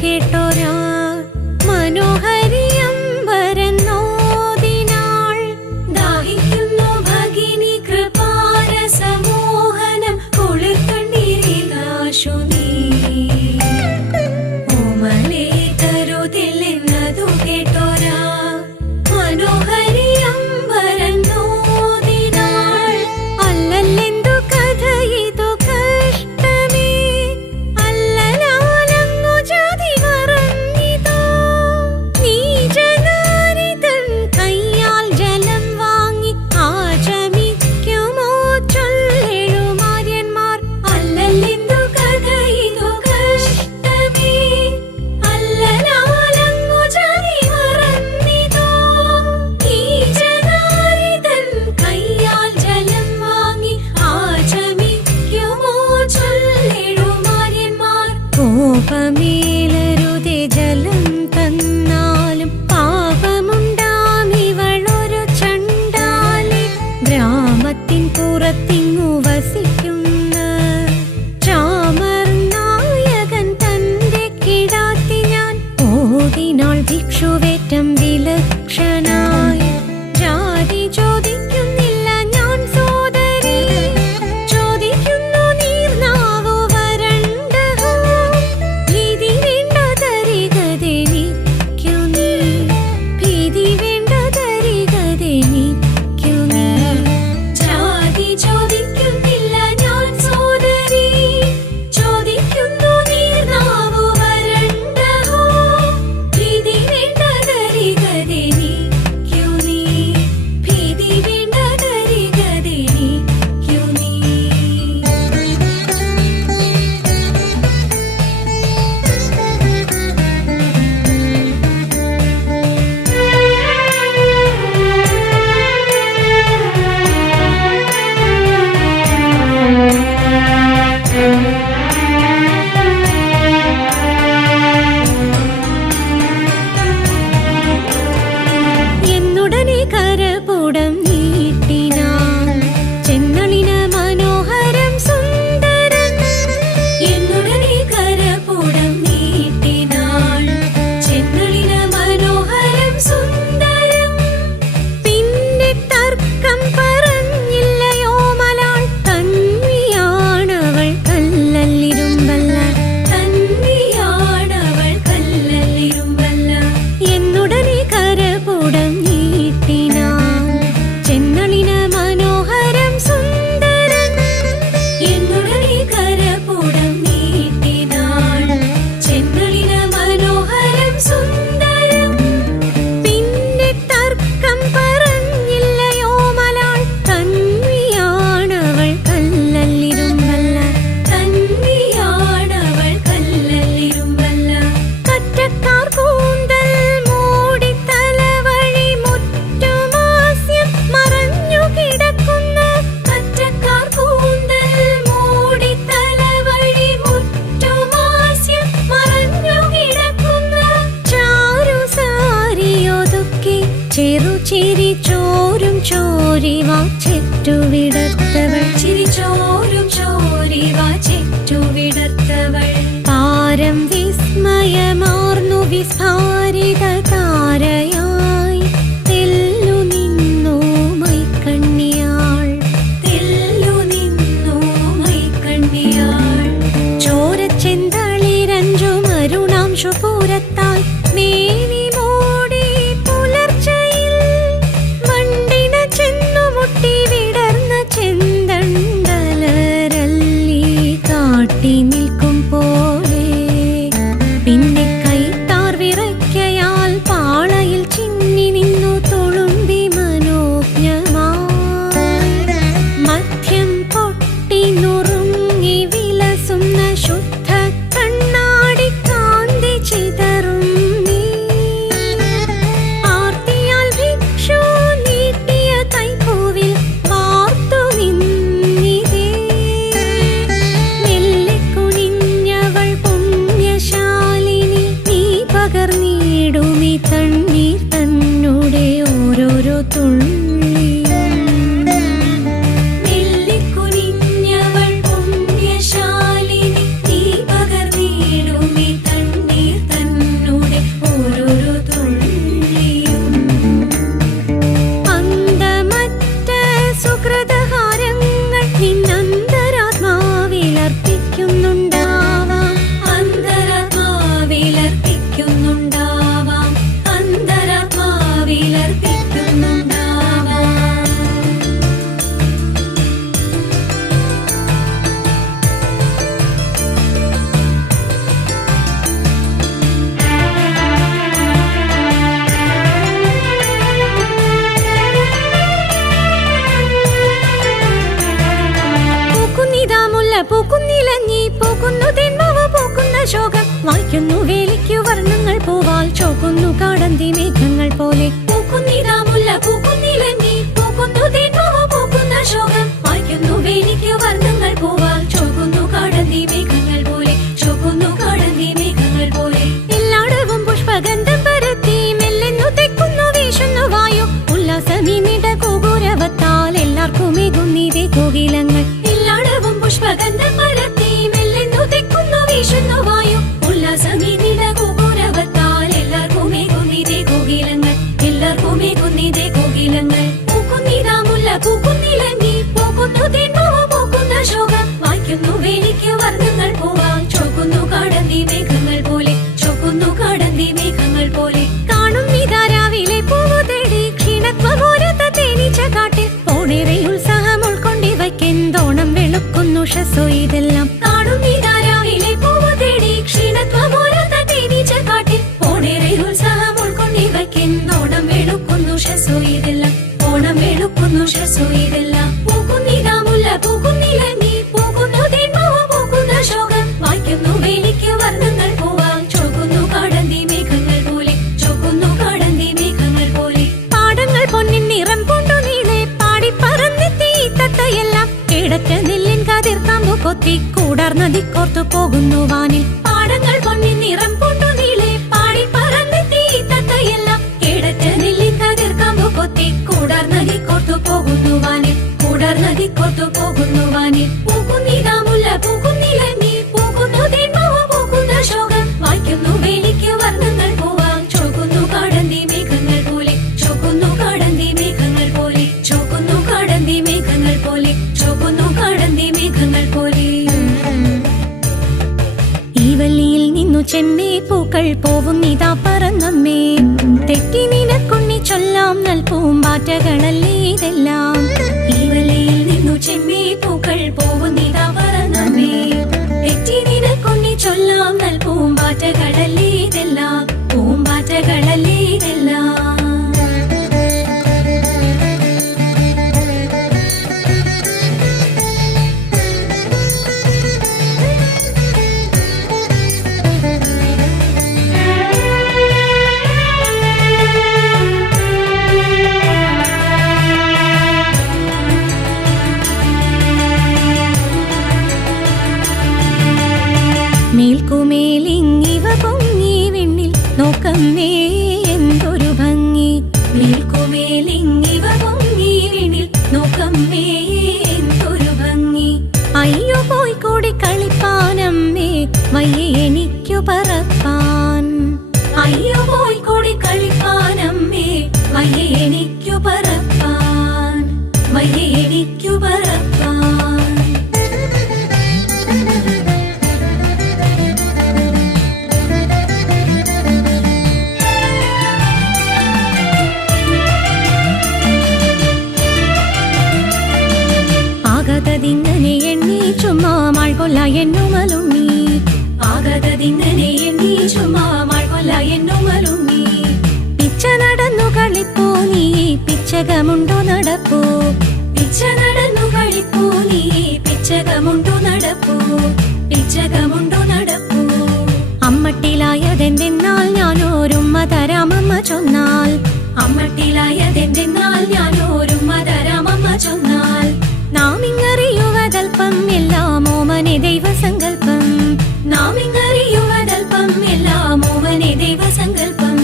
കേട്ടോരാ മനോഹരിയമ്പരന്നോദിനാൾ ദാഹിക്കുന്നു ഭഗിനി കൃപാര സമോഹനം കുളിർക്കണ്ണീരിലാശു നീ ഓമലേ തരുതില്ലെന്നതു കേട്ടോരാ മനോഹരിയമ്പരന്നോദിനാൾ അല്ലല്ലെന്തു കഥ ഇതു കഷ്ടമേ അല്ലലാലങ്ങു ജാതി മറഞ്ഞ ചെറ്റുവിടർത്തവൾ ചിരിച്ചോരും ചോരിവ ചെറ്റുവിടർത്തവൾ പാരം വിസ്മയമാർന്നു വിസ്ഫാരിത താരയായി തെല്ലു നിന്നു മൈക്കണ്ണിയാൾ ചോരച്ചെന്തളിരഞ്ചു മരുണാംശു പൂരത്താൽ മേനി മൂടി പുലർച്ചയിൽ വണ്ടിന ചെന്നു മുട്ടി വിടർന്ന ചെന്തണ്ടലരല്ലി കാട്ടി നിൽക്കും പോലെ പിന്നെ കൈത്താർ വിറയ്ക്കയാൽ പാളയിൽ ചിന്നി നിന്നു തുളുമ്പി മനോജ്ഞമായി മദ്യം പൊട്ടി നുറുങ്ങി വിലസുന്ന ശുദ്ധ കണ്ണാടി കാന്തി ചിതറും നീ ആർത്തിയാൽ ഭിക്ഷു നീട്ടിയ കൈപ്പൂവിൽ വാർത്തു നിന്നിതേ മെല്ലെ കുനിഞ്ഞവൾ പുണ്യശാലിനി നീ പകർന്നിടുമി തണ്ണീർ തന്നുടെ ഓരോരോ തുള്ളിയും മെല്ലിക്കുനിഞ്ഞവൾ പുണ്യശാലിനി നീ പകർന്നിടുമി തണ്ണീർ തന്നുടെ ഓരോരോ തുള്ളിയും അന്തമറ്റ സുകൃതഹാരങ്ങൾ നിന്നന്തരാത്മാവിലർപ്പിക്കുന്നുണ്ടാവാം അന്തരാത്മാവിലർപ്പിക്കുന്നുണ്ടാവാം അന്തരാത്മാവിലർപ്പിക്കുന്നുണ്ടാവാം പൂക്കുന്നിതാ മുല്ല പൂക്കുന്നിലഞ്ഞി പൂക്കുന്നു തെന്മാവ് പൂക്കുന്ന ശോകം വായിക്കുന്നു വേലിക്കു വർണ്ണങ്ങൾ പൂവാൽ ചോക്കുന്നു കാടന്തി മേഘങ്ങൾ പോലെ പൂക്കുന്നിതാ മുല്ല പൂക്കുന്നിലഞ്ഞി പൂക്കുന്നു തെന്മാവ് പൂക്കുന്ന ശോകം വായിക്കുന്നു വേലിക്കു വർണ്ണങ്ങൾ പൂവാൽ ചോക്കുന്നു കാടന്തി മേഘങ്ങൾ പോലെ ചോക്കുന്നു കാടന്തി മേഘങ്ങൾ പോലെ എല്ലായിടവും പുഷ്പഗന്ധം പരത്തി മെല്ലെന്നു തെക്കുന്നു വീശുന്നു വായു ഉല്ലാസമിനിട കൂകുരവത്താൽ എല്ലാവർക്കും ഏകുന്നിതേ കോകിലങ്ങൾ എല്ലായിടവും പുഷ്പഗന്ധം പരത്തി മെല്ലെന്നു തെക്കുന്നു വീശുന്നു വായു ഉല്ലാസമിനിട കൂകുരവത്താൽ എല്ലാവർക്കും ഏകുന്നിതേ കോകിലങ്ങൾ എല്ലാവർക്കും ഏകുന്നിതേ കോകിലങ്ങൾ പൂക്കുന്നിതാ മുല്ല പൂക്കുന്നിലഞ്ഞി പൂക്കുന്നു തെന്മാവ് പൂക്കുന്ന ശോകം വായിക്കുന്നു വേലിക്കു വർണ്ണങ്ങൾ പൂവാൽ ചോക്കുന്നു കാടന്തി മേഘങ്ങൾ പോലെ ചോക്കുന്നു കാടന്തി മേഘങ്ങൾ പോലെ കാണും നിതാ രാവിലെ പൂവു തേടി ക്ഷീണത്വമോരത്ത തേനീച്ച കാട്ടിൽ ഓണേറെ ഉത്സാഹം ഉൾക്കൊണ്ടി വയ്ക്കെന്തോണം വെളുക്കുന്നു ഷസോ ഇതെല്ലാം കാണും നിതാ രാവിലെ പൂവു തേടി ക്ഷീണത്വമോരത്ത തേനീച്ച കാട്ടിൽ ഓണേറെ ഉത്സാഹം ഉൾക്കൊണ്ടി വയ്ക്കെന്തോണം വെളുക്കുന്നു ഷസോ ഇതെല്ലാം ഓണം വെളുക്കുന്നു ഷസോ ഇതെല്ലാം പൂക്കുന്നിതാ മുല്ല പൂക്കുന്നിലഞ്ഞി പൂക്കുന്നു തെന്മാവ് പൂക്കുന്ന ശോകം വായിക്കുന്നു വേലിക്കു വർണ്ണങ്ങൾ പൂവാൽ ചോക്കുന്നു കാടന്തി മേഘങ്ങൾ പോലെ ചോക്കുന്നു കാടന്തി മേഘങ്ങൾ പോലെ പാടങ്ങൾ പൊന്നിൻ നിറം കൊണ്ടു നീളെ പാടി പറന്നെത്തി തത്തയെല്ലാം കിടക്ക നെല്ലിൻ കതിർക്കാമ്പു കൊത്തി കൂടാർ നദി കോർത്തു പോകുന്നു വാനിൽ പാടങ്ങൾ പൊന്നിൻ നിറം കൊണ്ടു നീളെ പാടി പറന്നെത്തി തത്തയെല്ലാം കിടക്ക നെല്ലിൻ കതിർക്കാമ്പു കൊത്തി കൂടാർ നദി കോർത്തു പോകുന്നു വാനിൽ കൂടാർ നദി കോർത്തു പോകുന്നു വാനിൽ പൂക്കുന്നിതാ മുല്ല പൂക്കുന്നിലഞ്ഞി പൂക്കുന്നു തെന്മാവ് പൂക്കുന്ന ശോകം വായിക്കുന്നു വേലിക്കു വർണ്ണങ്ങൾ പൂവാൽ ചോക്കുന്നു കാടന്തി മേഘങ്ങൾ പോലെ ചോക്കുന്നു കാടന്തി മേഘങ്ങൾ പോലെ ചോക്കുന്നു കാടന്തി മേഘങ്ങൾ പോലെ ചോക്കുന്നു കാടന്തി മേഘങ്ങൾ പോലെ ഈ വല്ലിയിൽ നിന്നു ചെമ്മേ പൂക്കൾ പോവുന്നിതാ പറന്നമ്മേ തെറ്റി നിനക്കുണ്ണി ചൊല്ലാം നൽപൂമ്പാറ്റകളല്ലേ ഇതെല്ലാം ഈ വല്ലിയിൽ നിന്നു ചെമ്മേ പൂക്കൾ പോവുന്നിതാ പറന്നമ്മേ തെറ്റി നിനക്കുണ്ണി ചൊല്ലാം നൽപൂമ്പാറ്റകളല്ലേ ഇതെല്ലാം പൂമ്പാറ്റകളല്ലേ ഇതെല്ലാം മേൽക്കുമേലിങ്ങിവ പൊങ്ങി വിണ്ണിൽ നോക്കമ്മേ എന്തൊരു ഭംഗി മേൽക്കുമേലിങ്ങിവ പൊങ്ങി വിണ്ണിൽ നോക്കമ്മേ പറപ്പാൻ. അയ്യോ പോയി കൂടി കളിപ്പാനമ്മേ, വയ്യ എനിക്കു പറപ്പാൻ, വയ്യ എനിക്കു പറപ്പാൻ. ആകതതിങ്ങനെ എണ്ണി ചുമ്മാ മാൾ കൊല്ല എന്നുമലുണ്ണി, ആകതതിങ്ങനെ എണ്ണി ചുമ്മാ മാൾ കൊല്ല എന്നുമലുണ്ണി. പിച്ച നടന്നു കളിപ്പോ നീ, പിച്ചകമുണ്ടോ നടപ്പോ, പിച്ച നടന്നു കളിപ്പോ നീ, പിച്ചകമുണ്ടോ നടപ്പോ, പിച്ചകമുണ്ടോ നടപ്പോ. അമ്മട്ടിലായതെന്തെന്നാൽ ഞാനോരുമ്മ തരാമമ്മ ചൊന്നാൽ, അമ്മട്ടിലായതെന്തെന്നാൽ ഞാനോരുമ്മ തരാമമ്മ ചൊന്നാൽ. നാം ഇങ്ങറിയുവതൽപ്പം എല്ലാം ഓമനെ ദൈവസങ്കൽപ്പം, നാം ഇങ്ങറിയുവതൽപ്പം എല്ലാം ഓമനെ ദൈവസങ്കൽപ്പം,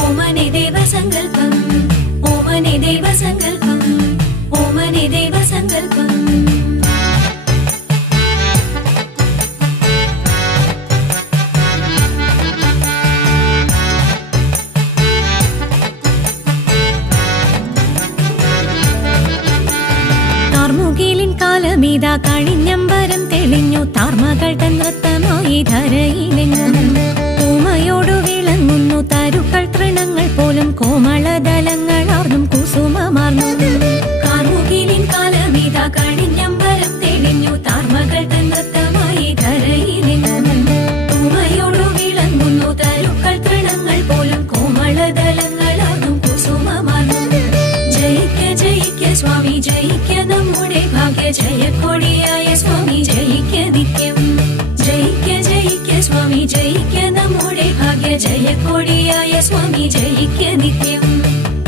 ഓമനെ ദൈവസങ്കൽപ്പം, ഓമനെ ദൈവസങ്കൽപ്പം, ഓമനെ ദൈവസങ്കൽപ്പം. കാർമുകിലിൻ കാലമിതാ കഴിഞ്ഞമ്പരം തെളിഞ്ഞു, താർമകൾ തൻ നൃത്തമായി ധരയിലെങ്ങും. പൂമയോടു വിളങ്ങുന്നു തരുക്കൾ തൃണങ്ങൾ പോലും, കോമളദലങ്ങളാർന്നും കുസുമമാർന്നു. കാർമുകിലിൻ കാലമിതാ കഴിഞ്ഞമ്പരം തെളിഞ്ഞു, താർമകൾ തൻ നൃത്തമായി ധരയിലെങ്ങും. പൂമയോടു വിളങ്ങുന്നു തരുക്കൾ തൃണങ്ങൾ പോലും, കോമളദലങ്ങളാർന്നും കുസുമമാർന്നു. ജയിക്ക ജയിക്ക സ്വാമി ജയിക്ക നമ്മുടെ ഭാഗ്യ ജയക്കൊടിയായ സ്വാമി ജയിക്ക നിത്യം. ജയിക്ക ജയിക്ക സ്വാമി ജയിക്ക നമ്മുടെ ഭാഗ്യ ജയക്കൊടിയായ സ്വാമി ജയിക്ക നിത്യം.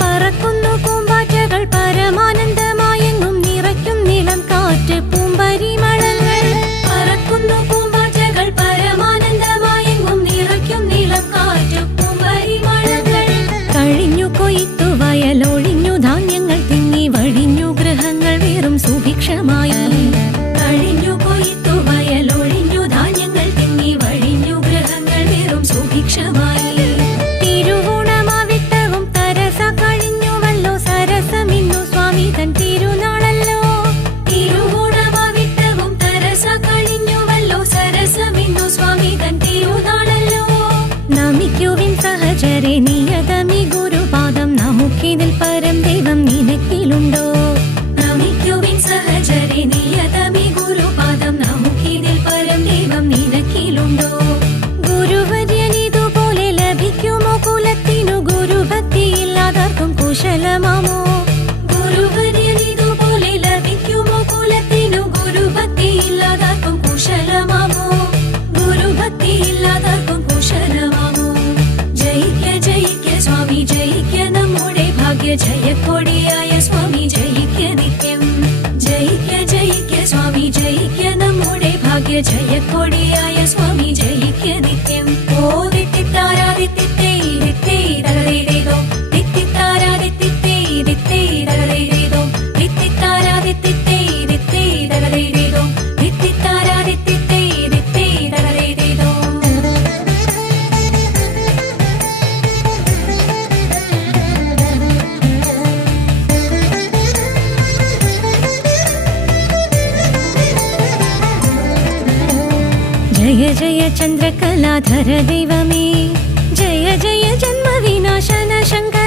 പറക്കുന്നു പൂമ്പാറ്റകൾ പരമാനന്ദമായെങ്ങും, നിറയ്ക്കും നിളം കാറ്റ് പൂമ്പരിമളങ്ങൾ. പറക്കുന്നു പൂമ്പാറ്റകൾ പരമാനന്ദമായെങ്ങും, നിറയ്ക്കും നിളം കാറ്റ് പൂമ്പരിമളങ്ങൾ. കഴിഞ്ഞു കൊയ്ത്തു വയലൊഴിഞ്ഞു ധാന്യങ്ങൾ തിങ്ങി, വഴിഞ്ഞു ഗൃഹങ്ങൾ വെറും സുഭിക്ഷമായി. കഴിഞ്ഞു കൊയ്ത്തു വയലൊഴിഞ്ഞു ധാന്യങ്ങൾ തിങ്ങി, വഴിഞ്ഞു ഗൃഹങ്ങൾ വെറും സുഭിക്ഷമായി. തിരുവോണമാവിട്ടവും തരസ കഴിഞ്ഞുവല്ലോ, സരസമിന്നു സ്വാമി തൻ തിരുനാളല്ലോ. തിരുവോണമാവിട്ടവും തരസ കഴിഞ്ഞുവല്ലോ, സരസമിന്നു സ്വാമി തൻ തിരുനാളല്ലോ. നമിക്കുവിൻ സഹചരെ നിയതമി ഗുരുപാദം, നമുക്കിതിൽ പരം ദൈവം നിനക്കിലുണ്ടോ. നമിക്കുവിൻ സഹചരെ നിയതമി ഗുരുപാദം, നമുക്കിതിൽ പരം ദൈവം നിനക്കിലുണ്ടോ. ഗുരുവര്യനിതുപോലെ ലഭിക്കുമോ കുലത്തിനു, ഗുരുഭക്തിയില്ലാതാർക്കും കുശലമാമോ. ഗുരുവര്യനിതുപോലെ ലഭിക്കുമോ കുലത്തിനു, ഗുരുഭക്തിയില്ലാതാർക്കും കുശലമാമോ, ഗുരുഭക്തിയില്ലാതാർക്കും കുശലമാമോ. ജയിക്ക ജയിക്ക സ്വാമി ജയിക്ക നമ്മുടെ ഭാഗ്യ ജയക്കൊടിയായ സ്വാമി ജയിക്ക നിത്യം. ജയിക്ക ജയിക്ക സ്വാമി ജയിക്ക നമ്മുടെ ഭാഗ്യ ജയക്കൊടിയായ സ്വാമി ജയിക്ക നിത്യം. ഓ ദിത്തിത്താരാദിത്തിത്തേ ദിത്തേ തരതേതോ, ദിത്തിത്താരാദിത്തിത്തേ ദിത്തേ തരതേതോ, ദിത്തിത്താരാദിത്തിത്തേ ദിത്തേ തരതേതോ, ദിത്തിത്താരാദിത്തിത്തേ ദിത്തേ തരതേതോ. ജയ ജയ ചന്ദ്രകലാധര ദൈവമേ, ജയ ജയ ജന്മവിനാശന ശങ്ക